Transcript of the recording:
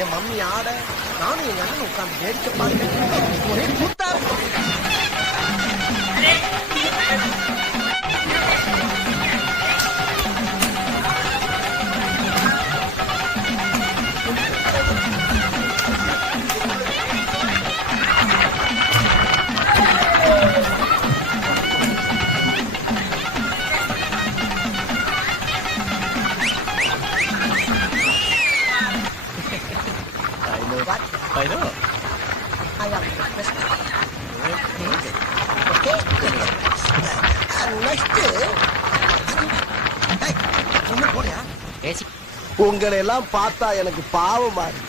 என் mummy ஆட, நானும் எங்க அண்ணன் உட்காந்து வேடிக்கை பார்க்க ஒரே கூத்தா I know. I am the best. Okay. Next. Hey, உங்களை எல்லாம் பார்த்தா எனக்கு பாவமா இருக்கு.